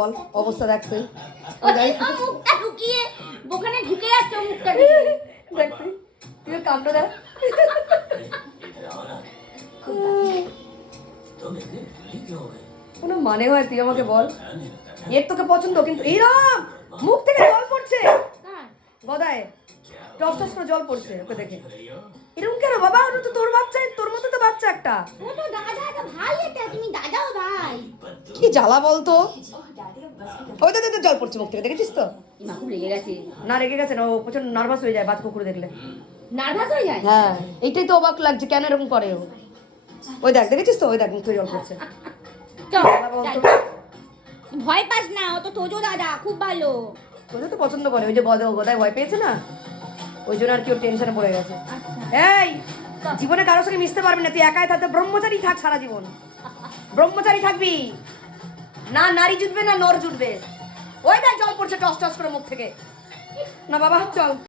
বল অবস্থা দেখ তুই মুখটা ঢুকিয়ে ওখানে ঢুকে যাচ্ছে মুখটা দিয়ে দেখ তুই কাণ্ড দেখ কোনো মানে হয় তুই আমাকে বল এর তোকে পছন্দ কিন্তু এইরকম মুখ থেকে জল পড়ছে গদায় টস টস করে জল পড়ছে ওকে দেখে এরকম কেন বাবা ওটা তো তোর বাচ্চা তোর মতো তো বাচ্চা একটা ও তো দাদা তো ভাই এটা তুমি দাদাও ভাই কি জ্বালা বলতো ওই তো জল পড়ছে মুখ থেকে দেখেছিস তো মা খুব রেগে গেছে না রেগে গেছে না ও প্রচন্ড নার্ভাস হয়ে যায় বাজ কুকুর দেখলে নার্ভাস হয়ে যায় হ্যাঁ এইটাই তো অবাক লাগছে কেন এরকম করে ও ওই দেখ দেখেছিস তো ওই দেখ মুখ থেকে জল পড়ছে চল জ্বালা বলতো ভয় পাস না ও তো তোজো দাদা খুব ভালো তোদের তো পছন্দ করে ওই যে গদায় ভয় পেয়েছে না ওই জন্য আর কি ওর টেনশনে পড়ে গেছে আচ্ছা এই জীবনে কারোর সঙ্গে মিশতে পারবি না তুই একাই থাকতে ব্রহ্মচারী থাক সারা জীবন ব্রহ্মচারী থাকবি না নারী জুটবে না নর জুটবে ওই দেখ জল পড়ছে টস টস করে মুখ থেকে না বাবা চল